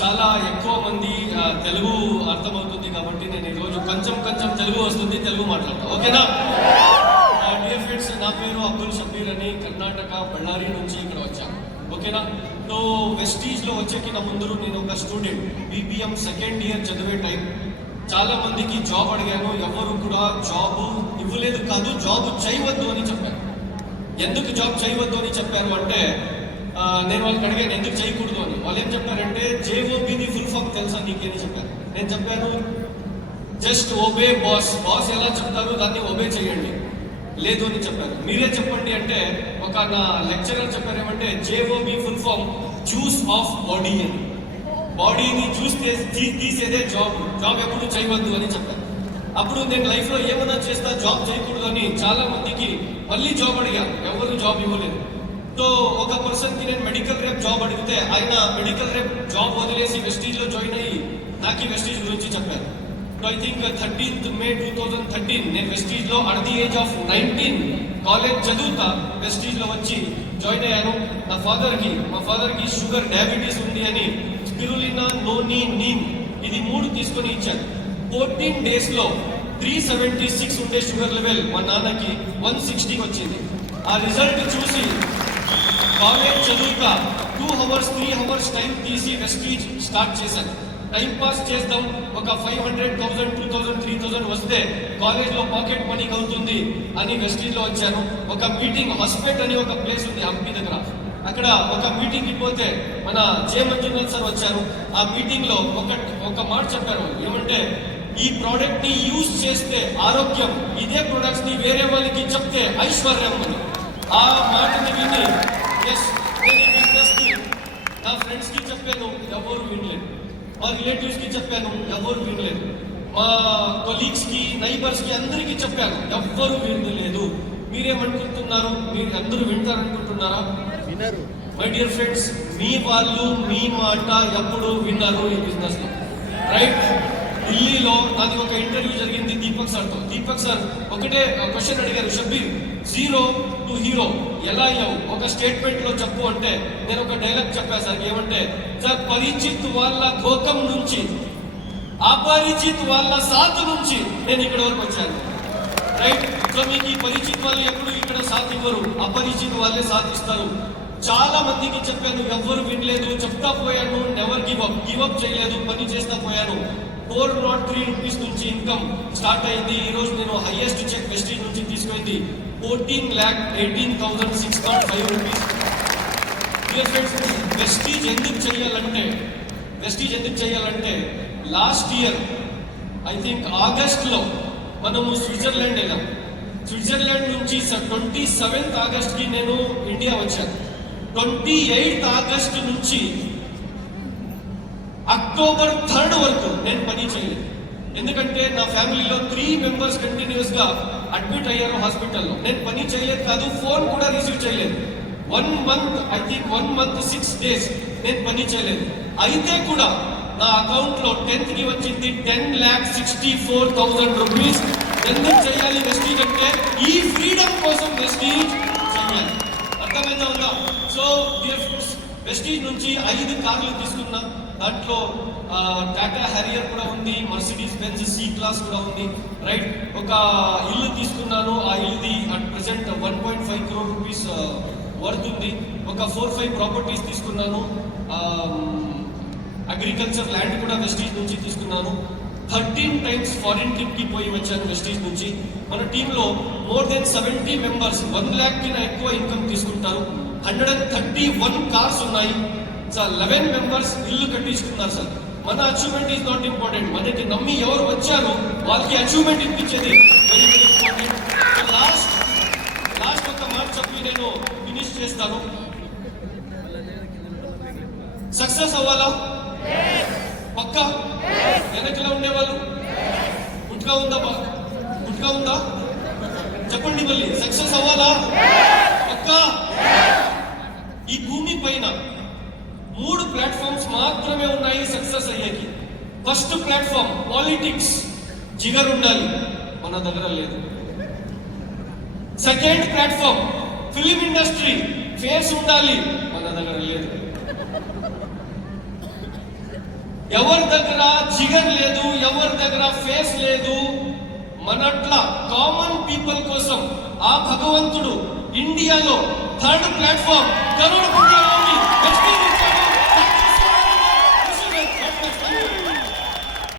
చాలా ఎక్కువ మంది తెలుగు అర్థమవుతుంది కాబట్టి నేను ఈరోజు కొంచెం తెలుగు వస్తుంది, తెలుగు మాట్లాడతాను. ఓకేనా? డియర్ ఫ్రెండ్స్, నా పేరు అబ్దుల్ షబీర్ అని కర్ణాటక బళ్ళారి నుంచి ఇక్కడ వచ్చాను. ఓకేనా? సో వెస్టీజ్లో వచ్చేకిన ముందు నేను ఒక స్టూడెంట్, బీబీఎం సెకండ్ ఇయర్ చదివే టైం. చాలా మందికి జాబ్ అడిగాను, ఎవరు కూడా జాబ్ ఇవ్వలేదు. కాదు, జాబ్ చేయవద్దు అని చెప్పారు. ఎందుకు జాబ్ చేయవద్దు అని చెప్పారు అంటే నేను వాళ్ళకి అడిగాను ఎందుకు చేయకూడదు అని. వాళ్ళు ఏం చెప్పారంటే జేఓబీది ఫుల్ ఫామ్ తెలుసా నీకేని చెప్పారు. నేను చెప్పాను జస్ట్ ఓబే బాస్, బాస్ ఎలా చెప్తారు దాన్ని ఓబే చేయండి. లేదు అని చెప్పారు. మీరే చెప్పండి అంటే ఒక నా లెక్చరర్ చెప్పారు ఏమంటే JOB full form juice of body అని. బాడీని జ్యూస్ తీసేదే జాబ్, జాబ్ ఎప్పుడు చేయవద్దు అని చెప్పారు. అప్పుడు నేను లైఫ్లో ఏమన్నా చేస్తా, జాబ్ చేయకూడదు అని చాలా మందికి మళ్ళీ జాబ్ అడిగా, ఎవరు జాబ్ ఇవ్వలేదు. సో ఒక పర్సన్కి నేను మెడికల్ రేప్ జాబ్ అడిగితే ఆయన మెడికల్ రేప్ జాబ్ వదిలేసి వెస్టీజ్లో జాయిన్ అయ్యి నాకు ఈ వెస్టీజ్ గురించి చెప్పారు. So I think 13th May 2013 నేను వెస్టీజ్లో at the age of 19 college చదువుతా వెస్టీజ్లో వచ్చి జాయిన్ అయ్యాను. మా ఫాదర్కి షుగర్ డయాబెటీస్ ఉంది అని స్పిరులినా, నోని, నీమ్ ఇది 3 తీసుకొని ఇచ్చాను. 14 daysలో 376 ఉండే షుగర్ లెవెల్ మా నాన్నకి 160 వచ్చింది. ఆ రిజల్ట్ చూసి కాలేజ్ చదువుతా 2 hours 3 hours టైం తీసి వెస్టీజ్ స్టార్ట్ చేశాను. టైం పాస్ చేద్దాం, ఒక 500,000 2,000 3,000 వస్తే కాలేజ్లో పాకెట్ మనీకి అవుతుంది అని వెస్టీజ్లో వచ్చాను. ఒక మీటింగ్, హాస్పిటల్ అని ఒక ప్లేస్ ఉంది హంపి దగ్గర, అక్కడ ఒక మీటింగ్కి పోతే మన జే మంజునాథ్ సార్ వచ్చారు. ఆ మీటింగ్లో ఒక మాట చెప్పారు ఏమంటే ఈ ప్రోడక్ట్ ని యూజ్ చేస్తే ఆరోగ్యం, ఇదే ప్రొడక్ట్స్ ని వేరే వాళ్ళకి చెప్తే ఐశ్వర్యం అని. ఆ మాటని విని నా ఫ్రెండ్స్ కి చెప్పాను, ఎవరు వినలేదు. మా రిలేటివ్స్ కి చెప్పాను, ఎవరు వినలేదు. మా కొలీగ్స్ కి, నైబర్స్ కి అందరికీ చెప్పాను, ఎవ్వరు వినలేదు. మీరేమనుకుంటున్నారు? మీరు అందరూ వింటారనుకుంటున్నారా? వినరు. మై డియర్ ఫ్రెండ్స్, మీ వాళ్ళు మీ మాట ఎప్పుడు విన్నారు ఈ బిజినెస్ లో, రైట్? ఢిల్లీలో నాది ఒక ఇంటర్వ్యూ జరిగింది దీపక్ సార్తో. దీపక్ సార్ ఒకటే క్వశ్చన్ అడిగారు, షబ్బీర్ 0 to hero ఎలా అయ్యావు, ఒక స్టేట్మెంట్ లో చెప్పు అంటే నేను ఒక డైలాగ్ చెప్పా సార్. ఏమంటే పరిచిత్ వాళ్ళ గోకం నుంచి, అపరిచిత్ వాళ్ళ సాత్ నుంచి నేను ఇక్కడ వరకు వచ్చాను, రైట్? సో మీకు ఈ పరిచిత్ వాళ్ళు ఎప్పుడు ఇక్కడ సాత్ ఇవ్వరు, అపరిచిత్ వాళ్ళే సాత్ ఇస్తారు. చాలా మందికి చెప్పాను, ఎవ్వరు వినలేదు. చెప్తా పోయాను, నెవర్ గివ్ అప్ చేయలేదు, పని చేస్తా పోయాను. 403 రూపీస్ నుంచి ఇన్కమ్ స్టార్ట్ అయింది. ఈ రోజు నేను హైయెస్ట్ చెక్ వెస్టీజ్ నుంచి తీసుకుంది 14,18,605 రూపీస్. డియర్ ఫ్రెండ్స్, వెస్టీజ్ ఎందుకు చేయాలంటే లాస్ట్ ఇయర్ ఐ థింక్ ఆగస్ట్లో మనము స్విట్జర్లాండ్ వెళ్ళాం. స్విట్జర్లాండ్ నుంచి 27th ఆగస్ట్కి నేను ఇండియా వచ్చాను. 28th ఆగస్ట్ నుంచి October 3rd వరకు నేను పని చేయలేదు. ఎందుకంటే నా ఫ్యామిలీలో 3 members కంటిన్యూస్ గా అడ్మిట్ అయ్యారు హాస్పిటల్లో. నేను పని చేయలేదు కాదు, ఫోన్ కూడా రిసీవ్ చేయలేదు. 1 month I think 1 month 6 days నేను పని చేయలేదు. అయితే కూడా నా అకౌంట్ లో 10th కి వచ్చింది 10,64,000 రూపీస్. ఎందుకు చేయాలి వెస్టీజ్ అంటే ఈ ఫ్రీడమ్ కోసం వెస్టీజ్ చేయాలి. అర్థమైందా ఉందా? సో డియర్ ఫ్రెండ్స్, వెస్టీజ్ నుంచి 5 కార్లు తీసుకున్నా. దాంట్లో టాటా హ్యారియర్ కూడా ఉంది, మర్సిడీస్ బెంజ్ C క్లాస్ కూడా ఉంది, రైట్? ఒక ఇల్లు తీసుకున్నాను. ఆ ఇల్లుది at present 1.5 crore rupees worth ఉంది. ఒక 4-5 ప్రాపర్టీస్ తీసుకున్నాను. అగ్రికల్చర్ ల్యాండ్ కూడా వెస్టీజ్ నుంచి తీసుకున్నాను. 13 times ఫారిన్ ట్రిప్ కి పోయి వచ్చాను వెస్టీజ్ నుంచి. మన టీంలో మోర్ దెన్ 70 members 1 lakh కింద ఎక్కువ ఇన్కమ్ తీసుకుంటారు. 131 కార్స్ ఉన్నాయి సార్. 11 members ఇల్లు కట్టించుకున్నారు సార్. మన అచీవ్మెంట్ ఈజ్ నాట్ ఇంపార్టెంట్, మనకి నమ్మి ఎవరు వచ్చారో వాళ్ళకి అచీవ్మెంట్ ఇప్పించేది వెరీ వెరీ ఇంపార్టెంట్. లాస్ట్ ఒక మాట చెప్పి నేను ఫినిష్ చేస్తాను. సక్సెస్ అవ్వాలా? పక్కా? వెనకలా ఉండేవాళ్ళు గుట్కా ఉందా చెప్పండి మళ్ళీ. సక్సెస్ అవ్వాలా? పక్కా? ఈ భూమి పైన 3 ప్లాట్ఫామ్స్ మాత్రమే ఉన్నాయి సక్సెస్ అయ్యేకి. ఫస్ట్ ప్లాట్ఫామ్ పాలిటిక్స్, జిగర్ ఉండాలి, మన దగ్గర లేదు. Second platform film industry, face ఉండాలి, మన దగ్గర లేదు. ఎవరి దగ్గర జిగర్ లేదు, ఎవరి దగ్గర ఫేస్ లేదు, మనట్లా కామన్ పీపుల్ కోసం ఆ భగవంతుడు ఇండియాలో థర్డ్ ప్లాట్ఫామ్ కరోడ్పతి